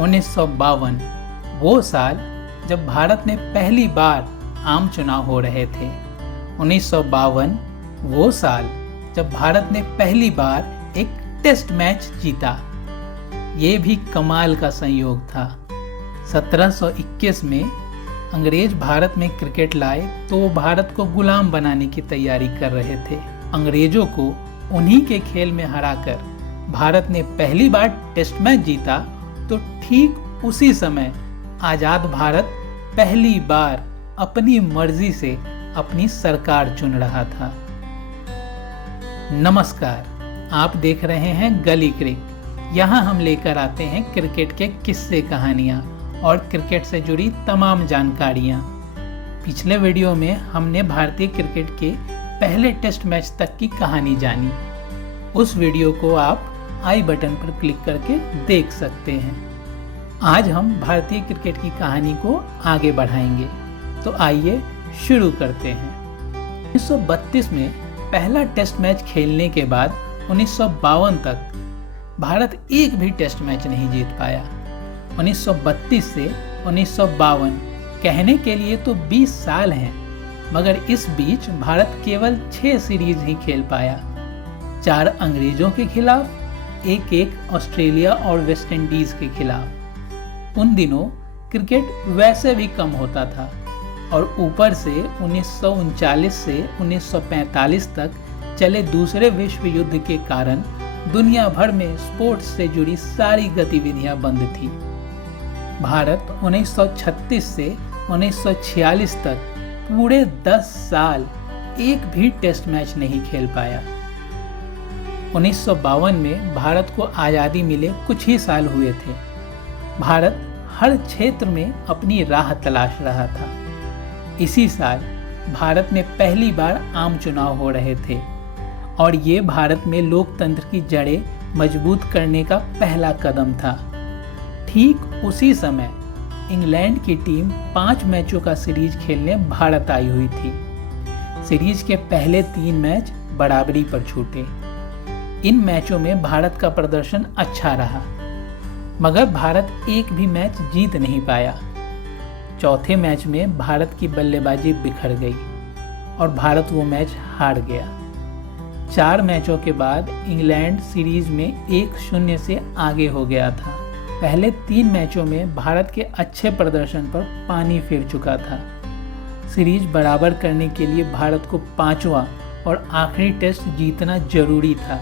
1952 वो साल जब भारत में पहली बार आम चुनाव हो रहे थे। 1952 वो साल जब भारत ने पहली बार एक टेस्ट मैच जीता। ये भी कमाल का संयोग था। 1721 में अंग्रेज भारत में क्रिकेट लाए तो वो भारत को गुलाम बनाने की तैयारी कर रहे थे। अंग्रेजों को उन्हीं के खेल में हराकर भारत ने पहली बार टेस्ट मैच जीता, तो ठीक उसी समय आजाद भारत पहली बार अपनी मर्जी से अपनी सरकार चुन रहा था। नमस्कार, आप देख रहे हैं गली क्रिक। यहाँ हम लेकर आते हैं क्रिकेट के किस्से, कहानियाँ और क्रिकेट से जुड़ी तमाम जानकारियाँ। पिछले वीडियो में हमने भारतीय क्रिकेट के पहले टेस्ट मैच तक की कहानी जानी। उस वीडियो को आप आई बटन पर क्लिक करके देख सकते हैं। आज हम भारतीय क्रिकेट की कहानी को आगे बढ़ाएंगे, तो आइए शुरू करते हैं। 1932 में पहला टेस्ट मैच खेलने के बाद 1952 तक भारत एक भी टेस्ट मैच नहीं जीत पाया। 1932 से 1952 कहने के लिए तो 20 साल हैं, मगर इस बीच भारत केवल 6 सीरीज ही खेल पाया। 4 अंग्रेजों के खिलाफ, एक ऑस्ट्रेलिया और वेस्ट इंडीज के खिलाफ। उन दिनों क्रिकेट वैसे भी कम होता था और ऊपर से 1939 से 1945 तक चले दूसरे विश्व युद्ध के कारण दुनिया भर में स्पोर्ट्स से जुड़ी सारी गतिविधियां बंद थी। भारत 1936 से 1946 तक पूरे 10 साल एक भी टेस्ट मैच नहीं खेल पाया। 1952 में भारत को आज़ादी मिले कुछ ही साल हुए थे। भारत हर क्षेत्र में अपनी राह तलाश रहा था। इसी साल भारत में पहली बार आम चुनाव हो रहे थे और ये भारत में लोकतंत्र की जड़ें मजबूत करने का पहला कदम था। ठीक उसी समय इंग्लैंड की टीम 5 मैचों का सीरीज खेलने भारत आई हुई थी। सीरीज के पहले 3 मैच बराबरी पर छूटे। इन मैचों में भारत का प्रदर्शन अच्छा रहा, मगर भारत एक भी मैच जीत नहीं पाया। चौथे मैच में भारत की बल्लेबाजी बिखर गई और भारत वो मैच हार गया। 4 मैचों के बाद इंग्लैंड सीरीज में 1-0 से आगे हो गया था। पहले 3 मैचों में भारत के अच्छे प्रदर्शन पर पानी फिर चुका था। सीरीज बराबर करने के लिए भारत को 5वां और आखिरी टेस्ट जीतना जरूरी था।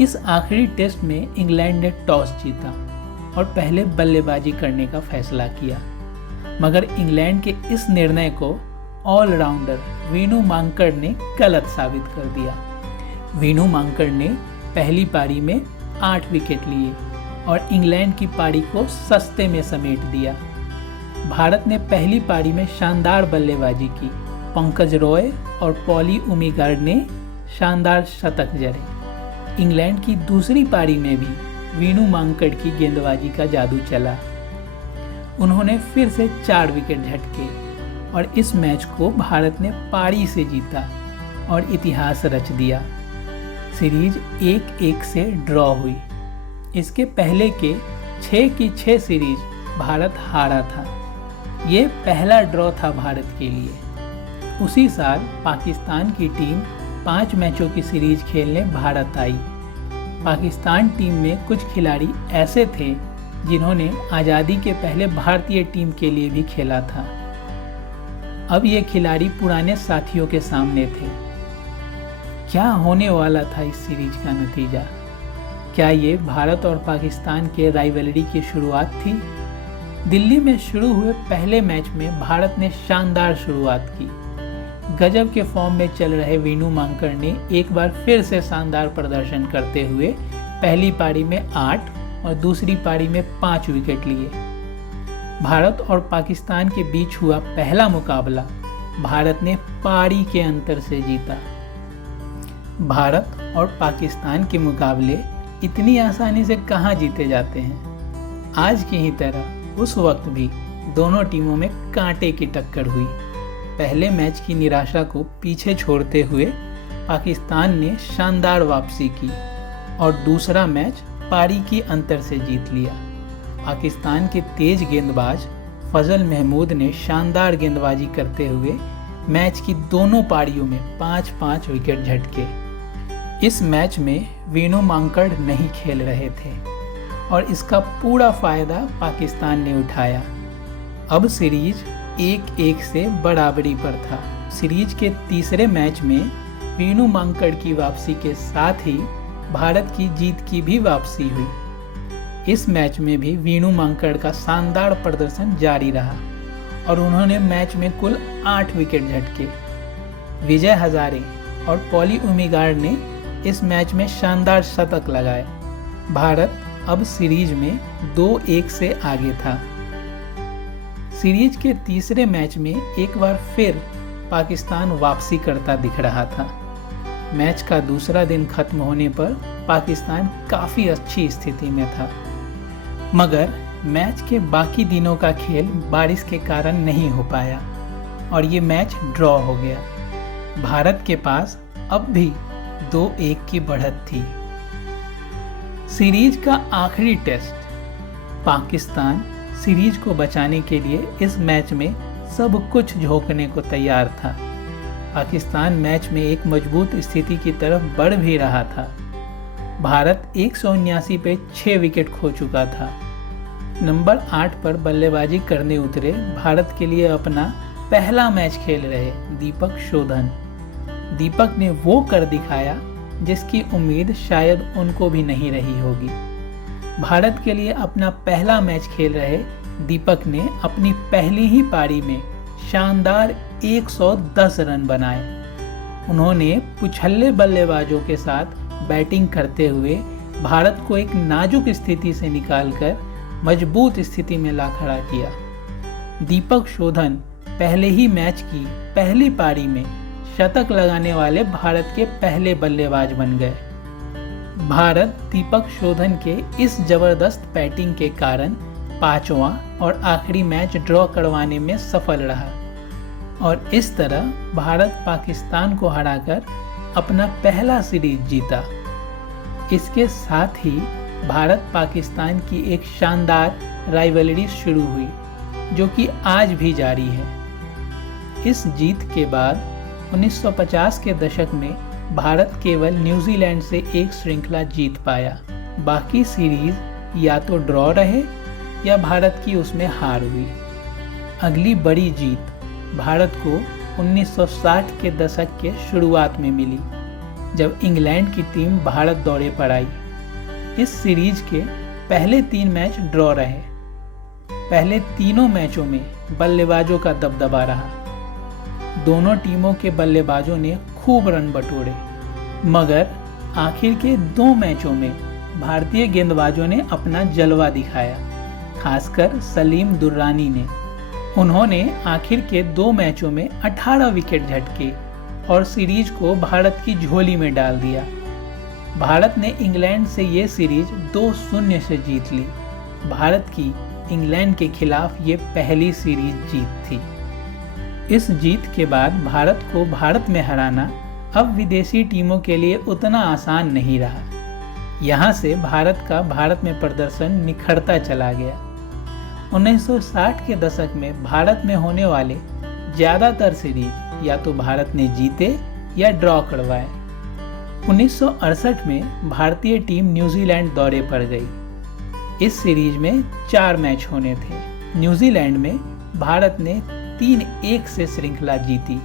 इस आखिरी टेस्ट में इंग्लैंड ने टॉस जीता और पहले बल्लेबाजी करने का फैसला किया, मगर इंग्लैंड के इस निर्णय को ऑलराउंडर वीनू मांकड़ ने गलत साबित कर दिया। वीनू मांकड़ ने पहली पारी में 8 विकेट लिए और इंग्लैंड की पारी को सस्ते में समेट दिया। भारत ने पहली पारी में शानदार बल्लेबाजी की। पंकज रॉय और पॉली उमीगार्ड ने शानदार शतक जड़े। इंग्लैंड की दूसरी पारी में भी वीनू मांकड़ की गेंदबाजी का जादू चला। उन्होंने फिर से 4 विकेट झटके और इस मैच को भारत ने पारी से जीता और इतिहास रच दिया। सीरीज 1-1 से ड्रॉ हुई। इसके पहले के 6 की 6 सीरीज भारत हारा था। ये पहला ड्रॉ था भारत के लिए। उसी साल पाकिस्तान की टीम 5 मैचों की सीरीज खेलने भारत आई। पाकिस्तान टीम में कुछ खिलाड़ी ऐसे थे जिन्होंने आज़ादी के पहले भारतीय टीम के लिए भी खेला था। अब ये खिलाड़ी पुराने साथियों के सामने थे। क्या होने वाला था इस सीरीज का नतीजा? क्या ये भारत और पाकिस्तान के राइवलरी की शुरुआत थी? दिल्ली में शुरू हुए पहले मैच में भारत ने शानदार शुरुआत की। गजब के फॉर्म में चल रहे वीनू मांकड़ ने एक बार फिर से शानदार प्रदर्शन करते हुए पहली पारी में 8 और दूसरी पारी में 5 विकेट लिए। भारत और पाकिस्तान के बीच हुआ पहला मुकाबला भारत ने पारी के अंतर से जीता। भारत और पाकिस्तान के मुकाबले इतनी आसानी से कहाँ जीते जाते हैं। आज की ही तरह उस वक्त भी दोनों टीमों में कांटे की टक्कर हुई। पहले मैच की निराशा को पीछे छोड़ते हुए पाकिस्तान ने शानदार वापसी की और दूसरा मैच पारी की अंतर से जीत लिया। पाकिस्तान के तेज गेंदबाज फजल महमूद ने शानदार गेंदबाजी करते हुए मैच की दोनों पारियों में 5-5 विकेट झटके। इस मैच में वीनू मांकड़ नहीं खेल रहे थे और इसका पूरा फायदा पाकिस्तान ने उठाया। अब सीरीज 1-1 से बराबरी पर था। सीरीज के तीसरे मैच में वीनू मांकड़ की वापसी के साथ ही भारत की जीत की भी वापसी हुई। इस मैच में भी वीनू मांकड़ का शानदार प्रदर्शन जारी रहा और उन्होंने मैच में कुल 8 विकेट झटके। विजय हजारे और पॉली उमिगार ने इस मैच में शानदार शतक लगाए। भारत अब सीरीज में 2-1 से आगे था। सीरीज के तीसरे मैच में एक बार फिर पाकिस्तान वापसी करता दिख रहा था। मैच का दूसरा दिन खत्म होने पर पाकिस्तान काफ़ी अच्छी स्थिति में था, मगर मैच के बाकी दिनों का खेल बारिश के कारण नहीं हो पाया और ये मैच ड्रॉ हो गया। भारत के पास अब भी 2-1 की बढ़त थी। सीरीज का आखिरी टेस्ट। पाकिस्तान सीरीज को बचाने के लिए इस मैच में सब कुछ झोंकने को तैयार था। पाकिस्तान मैच में एक मजबूत स्थिति की तरफ बढ़ भी रहा था। भारत 179 पे 6 विकेट खो चुका था। नंबर 8 पर बल्लेबाजी करने उतरे भारत के लिए अपना पहला मैच खेल रहे दीपक शोधन। दीपक ने वो कर दिखाया जिसकी उम्मीद शायद उनको भी नहीं रही होगी। भारत के लिए अपना पहला मैच खेल रहे दीपक ने अपनी पहली ही पारी में शानदार 110 रन बनाए। उन्होंने पुछल्ले बल्लेबाजों के साथ बैटिंग करते हुए भारत को एक नाजुक स्थिति से निकालकर मजबूत स्थिति में ला खड़ा किया। दीपक शोधन पहले ही मैच की पहली पारी में शतक लगाने वाले भारत के पहले बल्लेबाज बन गए। भारत दीपक शोधन के इस जबरदस्त बैटिंग के कारण 5वां और आखिरी मैच ड्रॉ करवाने में सफल रहा और इस तरह भारत पाकिस्तान को हराकर अपना पहला सीरीज जीता। इसके साथ ही भारत पाकिस्तान की एक शानदार राइवलरी शुरू हुई जो कि आज भी जारी है। इस जीत के बाद 1950 के दशक में भारत केवल न्यूजीलैंड से एक श्रृंखला जीत पाया। बाकी सीरीज या तो ड्रॉ रहे या भारत की उसमें हार हुई। अगली बड़ी जीत भारत को 1960 के दशक के शुरुआत में मिली जब इंग्लैंड की टीम भारत दौरे पर आई। इस सीरीज के पहले 3 मैच ड्रॉ रहे। पहले तीनों मैचों में बल्लेबाजों का दबदबा रहा। दोनों टीमों के बल्लेबाजों ने खूब रन बटोरे, मगर आखिर के 2 मैचों में भारतीय गेंदबाजों ने अपना जलवा दिखाया, खासकर सलीम दुर्रानी ने। उन्होंने आखिर के 2 मैचों में 18 विकेट झटके और सीरीज को भारत की झोली में डाल दिया। भारत ने इंग्लैंड से ये सीरीज 2-0 से जीत ली। भारत की इंग्लैंड के खिलाफ ये पहली सीरीज जीत थी। इस जीत के बाद भारत को भारत में हराना अब विदेशी टीमों के लिए उतना आसान नहीं रहा। यहाँ से भारत का भारत में प्रदर्शन निखरता चला गया। 1960 के दशक में भारत में होने वाले ज़्यादातर सीरीज या तो भारत ने जीते या ड्रॉ करवाए। 1968 में भारतीय टीम न्यूजीलैंड दौरे पर गई। इस सीरीज में 4 मैच होने थे। न्यूजीलैंड में भारत ने 3-1 से श्रृंखला जीती।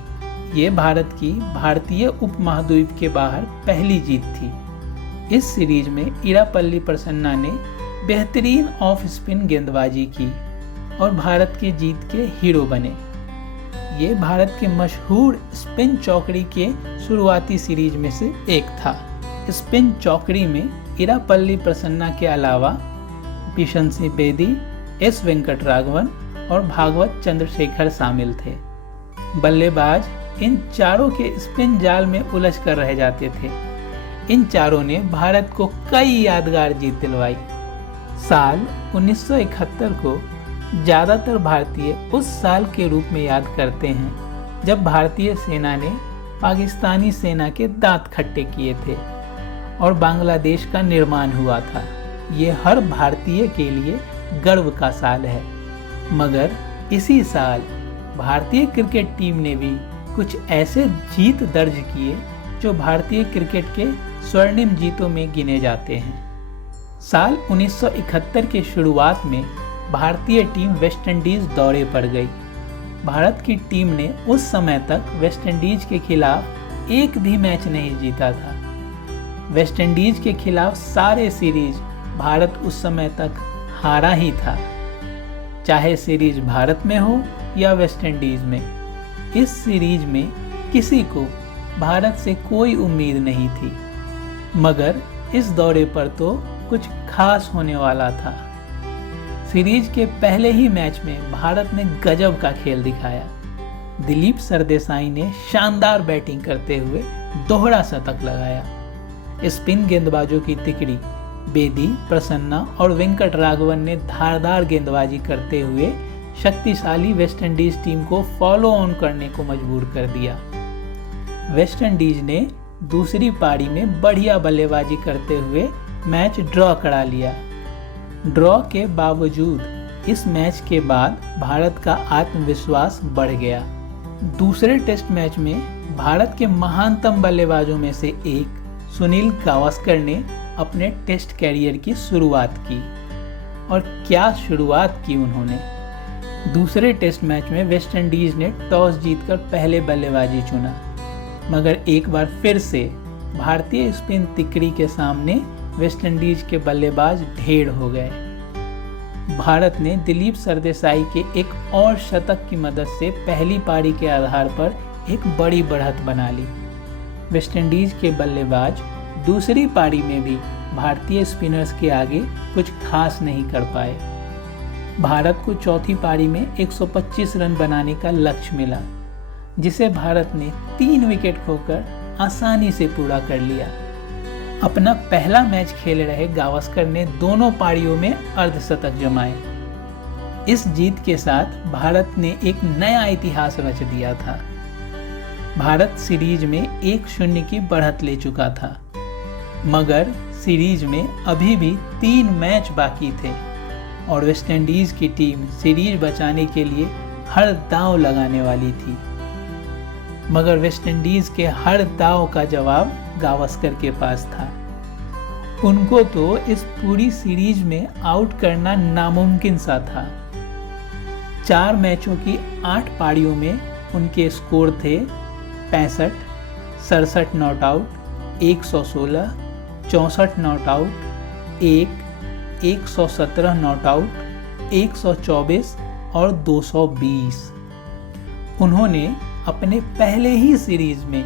ये भारत की भारतीय उपमहाद्वीप के बाहर पहली जीत थी। इस सीरीज में इरापल्ली प्रसन्ना ने बेहतरीन ऑफ स्पिन गेंदबाजी की और भारत की जीत के हीरो बने। ये भारत के मशहूर स्पिन चौकड़ी के शुरुआती सीरीज में से एक था। स्पिन चौकड़ी में इरापल्ली प्रसन्ना के अलावा बिशन सिंह बेदी, एस वेंकटराघवन और भागवत चंद्रशेखर शामिल थे। बल्लेबाज इन चारों के स्पिन जाल में उलझ कर रह जाते थे। इन चारों ने भारत को कई यादगार जीत दिलवाई। साल 1971 को ज़्यादातर भारतीय उस साल के रूप में याद करते हैं जब भारतीय सेना ने पाकिस्तानी सेना के दांत खट्टे किए थे और बांग्लादेश का निर्माण हुआ था। ये हर भारतीय के लिए गर्व का साल है। मगर इसी साल भारतीय क्रिकेट टीम ने भी कुछ ऐसे जीत दर्ज किए जो भारतीय क्रिकेट के स्वर्णिम जीतों में गिने जाते हैं। साल 1971 के शुरुआत में भारतीय टीम वेस्टइंडीज दौरे पर गई। भारत की टीम ने उस समय तक वेस्टइंडीज के खिलाफ एक भी मैच नहीं जीता था। वेस्टइंडीज के खिलाफ सारे सीरीज भारत उस समय तक हारा ही था, चाहे सीरीज भारत में हो या वेस्टइंडीज में। इस सीरीज में किसी को भारत से कोई उम्मीद नहीं थी, मगर इस दौरे पर तो कुछ खास होने वाला था। सीरीज के पहले ही मैच में भारत ने गजब का खेल दिखाया। दिलीप सरदेसाई ने शानदार बैटिंग करते हुए दोहरा शतक लगाया। स्पिन गेंदबाजों की तिकड़ी बेदी, प्रसन्ना और वेंकट राघवन ने धारदार गेंदबाजी करते हुए शक्तिशाली वेस्टइंडीज टीम को फॉलो ऑन करने को मजबूर कर दिया। वेस्टइंडीज ने दूसरी पारी में बढ़िया बल्लेबाजी करते हुए मैच ड्रॉ करा लिया। ड्रॉ के बावजूद इस मैच के बाद भारत का आत्मविश्वास बढ़ गया। दूसरे टेस्ट मैच में भारत के महानतम बल्लेबाजों में से एक सुनील गावस्कर ने अपने टेस्ट कैरियर की शुरुआत की। और क्या शुरुआत की उन्होंने। दूसरे टेस्ट मैच में वेस्टइंडीज ने टॉस जीतकर पहले बल्लेबाजी चुना, मगर एक बार फिर से भारतीय स्पिन तिकड़ी के सामने वेस्टइंडीज के बल्लेबाज ढेर हो गए। भारत ने दिलीप सरदेसाई के एक और शतक की मदद से पहली पारी के आधार पर एक बड़ी बढ़त बना ली। वेस्टइंडीज के बल्लेबाज दूसरी पारी में भी भारतीय स्पिनर्स के आगे कुछ खास नहीं कर पाए। भारत को चौथी पारी में 125 रन बनाने का लक्ष्य मिला, जिसे भारत ने 3 विकेट खोकर आसानी से पूरा कर लिया। अपना पहला मैच खेल रहे गावस्कर ने दोनों पारियों में अर्धशतक जमाए। इस जीत के साथ भारत ने एक नया इतिहास रच दिया था। भारत सीरीज में 1-0 की बढ़त ले चुका था, मगर सीरीज में अभी भी 3 मैच बाकी थे और वेस्टइंडीज की टीम सीरीज बचाने के लिए हर दांव लगाने वाली थी। मगर वेस्टइंडीज के हर दांव का जवाब गावस्कर के पास था। उनको तो इस पूरी सीरीज में आउट करना नामुमकिन सा था। 4 मैचों की 8 पारियों में उनके स्कोर थे 65, 67 not out, 116, 64 not out, 117 not out, 124 और 220। उन्होंने अपने पहले ही सीरीज में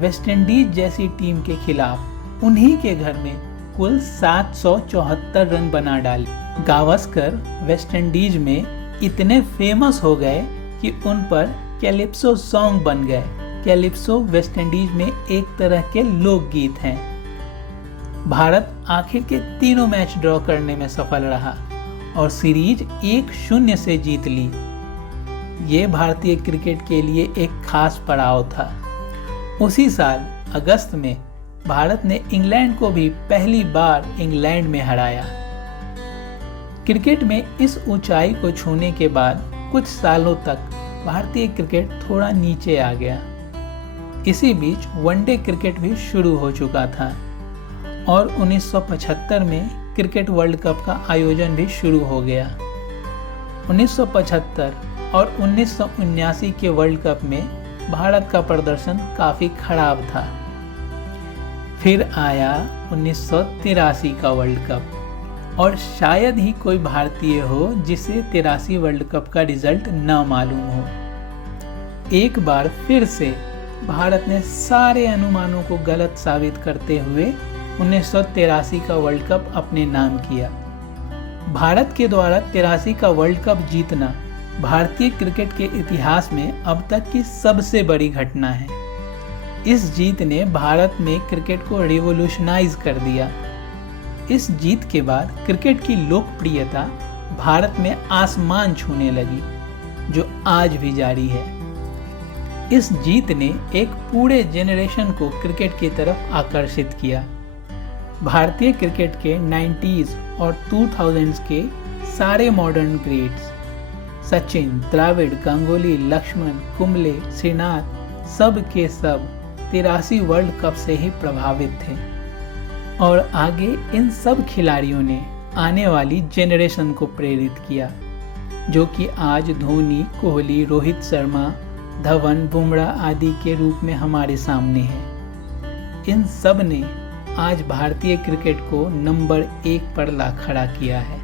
वेस्टइंडीज जैसी टीम के खिलाफ उन्हीं के घर में कुल 774 रन बना डाले। गावस्कर वेस्टइंडीज में इतने फेमस हो गए कि उन पर कैलिप्सो सॉन्ग बन गए। कैलिप्सो वेस्टइंडीज में एक तरह के लोकगीत हैं। भारत आखिर के तीनों मैच ड्रॉ करने में सफल रहा और सीरीज 1-0 से जीत ली। ये भारतीय क्रिकेट के लिए एक खास पड़ाव था। उसी साल अगस्त में भारत ने इंग्लैंड को भी पहली बार इंग्लैंड में हराया। क्रिकेट में इस ऊंचाई को छूने के बाद कुछ सालों तक भारतीय क्रिकेट थोड़ा नीचे आ गया। इसी बीच वनडे क्रिकेट भी शुरू हो चुका था और 1975 में क्रिकेट वर्ल्ड कप का आयोजन भी शुरू हो गया। 1975 और 1979 के वर्ल्ड कप में भारत का प्रदर्शन काफ़ी खराब था। फिर आया 1983 का वर्ल्ड कप और शायद ही कोई भारतीय हो जिसे 83 वर्ल्ड कप का रिजल्ट न मालूम हो। एक बार फिर से भारत ने सारे अनुमानों को गलत साबित करते हुए 1983 का वर्ल्ड कप अपने नाम किया। भारत के द्वारा 83 का वर्ल्ड कप जीतना भारतीय क्रिकेट के इतिहास में अब तक की सबसे बड़ी घटना है। इस जीत ने भारत में क्रिकेट को रिवॉल्यूशनाइज कर दिया। इस जीत के बाद क्रिकेट की लोकप्रियता भारत में आसमान छूने लगी, जो आज भी जारी है। इस जीत ने एक पूरे जेनरेशन को क्रिकेट की तरफ आकर्षित किया। भारतीय क्रिकेट के 90s और 2000s के सारे मॉडर्न ग्रेड्स सचिन, द्रविड़, गांगुली, लक्ष्मण, कुंबले, श्रीनाथ सब के सब 83 वर्ल्ड कप से ही प्रभावित थे और आगे इन सब खिलाड़ियों ने आने वाली जेनरेशन को प्रेरित किया, जो कि आज धोनी, कोहली, रोहित शर्मा, धवन, बुमराह आदि के रूप में हमारे सामने है। इन सब ने आज भारतीय क्रिकेट को नंबर 1 पर ला खड़ा किया है।